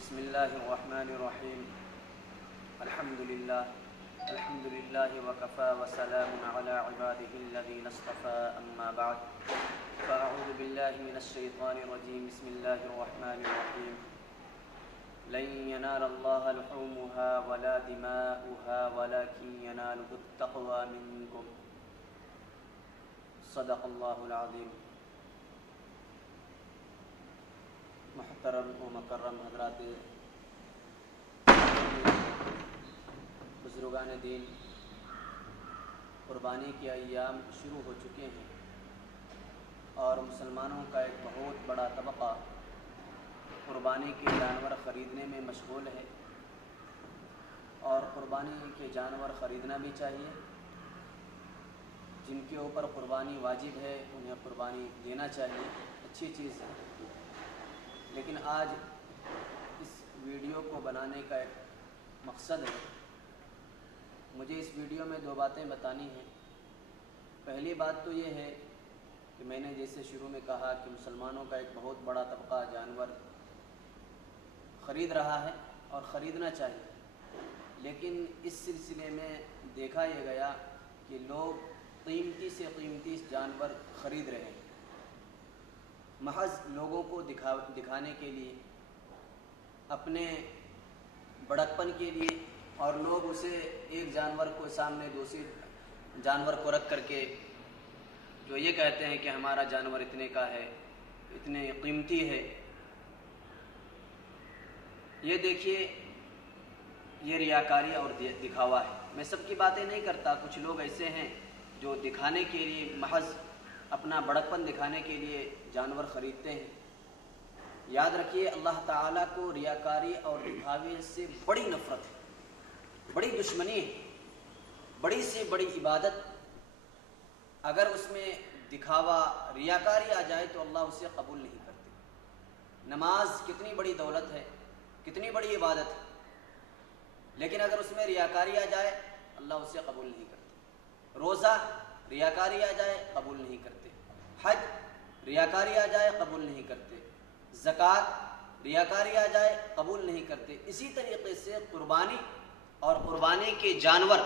بسم اللہ الرحمن الرحیم الحمد للہ وکفى وسلام علی عباده الذین اصطفى اما بعد فاعوذ باللہ من الشیطان الرجیم بسم اللہ الرحمن الرحیم لن ينال الله لحومها ولا دماؤها ولكن يناله التقوى منكم صدق اللہ العظیم۔ محترم و مکرم حضرات بزرگان دین، قربانی کے ایام شروع ہو چکے ہیں اور مسلمانوں کا ایک بہت بڑا طبقہ قربانی کے جانور خریدنے میں مشغول ہے، اور قربانی کے جانور خریدنا بھی چاہیے۔ جن کے اوپر قربانی واجب ہے انہیں قربانی دینا چاہیے، اچھی چیز ہے۔ لیکن آج اس ویڈیو کو بنانے کا ایک مقصد ہے۔ مجھے اس ویڈیو میں دو باتیں بتانی ہیں۔ پہلی بات تو یہ ہے کہ میں نے جیسے شروع میں کہا کہ مسلمانوں کا ایک بہت بڑا طبقہ جانور خرید رہا ہے اور خریدنا چاہیے، لیکن اس سلسلے میں دیکھا یہ گیا کہ لوگ قیمتی سے قیمتی جانور خرید رہے ہیں محض لوگوں کو دکھانے کے لیے، اپنے بڑکپن کے لیے، اور لوگ اسے ایک جانور کو سامنے دوسرے جانور کو رکھ کر کے جو یہ کہتے ہیں کہ ہمارا جانور اتنے کا ہے، اتنے قیمتی ہے۔ یہ دیکھیے، یہ ریاکاری اور دکھاوا ہے۔ میں سب کی باتیں نہیں کرتا، کچھ لوگ ایسے ہیں جو دکھانے کے لیے، محض اپنا بڑکپن دکھانے کے لیے جانور خریدتے ہیں۔ یاد رکھیے، اللہ تعالیٰ کو ریاکاری اور دکھاوے سے بڑی نفرت ہے، بڑی دشمنی ہے۔ بڑی سے بڑی عبادت اگر اس میں دکھاوا، ریاکاری آ جائے تو اللہ اسے قبول نہیں کرتے۔ نماز کتنی بڑی دولت ہے، کتنی بڑی عبادت ہے، لیکن اگر اس میں ریاکاری آ جائے اللہ اسے قبول نہیں کرتے۔ روزہ ریاکاری آ جائے قبول نہیں کرتے، حج ریاکاری آ جائے قبول نہیں کرتے، زکوٰۃ ریاکاری آ جائے قبول نہیں کرتے۔ اسی طریقے سے قربانی اور قربانی کے جانور،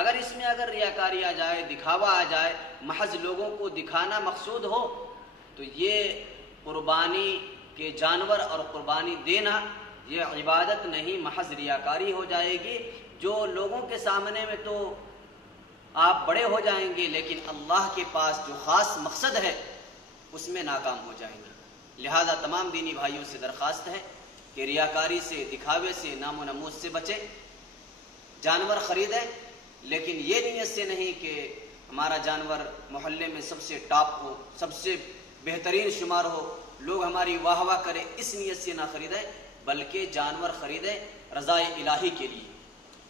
اگر اس میں ریاکاری آ جائے، دکھاوا آ جائے، محض لوگوں کو دکھانا مقصود ہو، تو یہ قربانی کے جانور اور قربانی دینا یہ عبادت نہیں، محض ریاکاری ہو جائے گی۔ جو لوگوں کے سامنے میں تو آپ بڑے ہو جائیں گے، لیکن اللہ کے پاس جو خاص مقصد ہے اس میں ناکام ہو جائیں گے۔ لہذا تمام دینی بھائیوں سے درخواست ہے کہ ریاکاری سے، دکھاوے سے، نام و نمود سے بچیں، جانور خریدیں، لیکن یہ نیت سے نہیں کہ ہمارا جانور محلے میں سب سے ٹاپ ہو، سب سے بہترین شمار ہو، لوگ ہماری واہ واہ کریں، اس نیت سے نہ خریدیں، بلکہ جانور خریدیں رضا الہی کے لیے،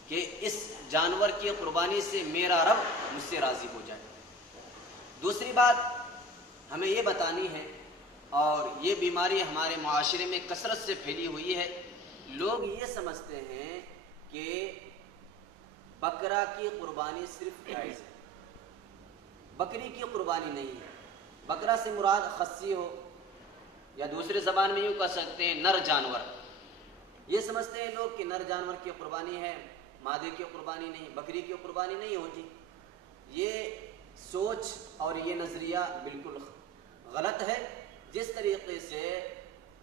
کہ اس جانور کی قربانی سے میرا رب مجھ سے راضی ہو جائے۔ دوسری بات ہمیں یہ بتانی ہے، اور یہ بیماری ہمارے معاشرے میں کثرت سے پھیلی ہوئی ہے، لوگ یہ سمجھتے ہیں کہ بکرا کی قربانی صرف جائز ہے، بکری کی قربانی نہیں ہے۔ بکرا سے مراد خصی ہو، یا دوسرے زبان میں یوں کہہ سکتے ہیں نر جانور۔ یہ سمجھتے ہیں لوگ کہ نر جانور کی قربانی ہے، مادے کی قربانی نہیں، بکری کی قربانی نہیں ہوتی۔ یہ سوچ اور یہ نظریہ بالکل غلط ہے۔ جس طریقے سے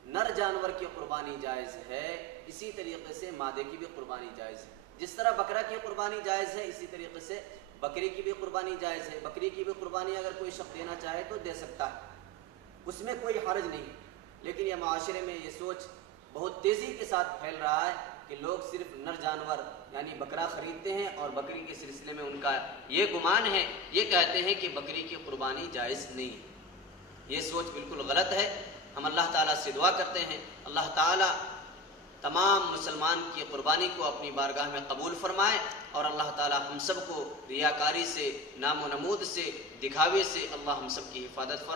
نر جانور کی قربانی جائز ہے، اسی طریقے سے مادے کی بھی قربانی جائز ہے۔ جس طرح بکرا کی قربانی جائز ہے، اسی طریقے سے بکری کی بھی قربانی جائز ہے۔ بکری کی بھی قربانی اگر کوئی شخص دینا چاہے تو دے سکتا ہے، اس میں کوئی حرج نہیں۔ لیکن یہ معاشرے میں یہ سوچ بہت تیزی کے ساتھ پھیل رہا ہے کہ لوگ صرف نر جانور یعنی بکرا خریدتے ہیں، اور بکری کے سلسلے میں ان کا یہ گمان ہے، یہ کہتے ہیں کہ بکری کی قربانی جائز نہیں ہے۔ یہ سوچ بالکل غلط ہے۔ ہم اللہ تعالیٰ سے دعا کرتے ہیں اللہ تعالیٰ تمام مسلمان کی قربانی کو اپنی بارگاہ میں قبول فرمائے، اور اللہ تعالیٰ ہم سب کو ریاکاری سے، نام و نمود سے، دکھاوے سے اللہ ہم سب کی حفاظت فرمائے۔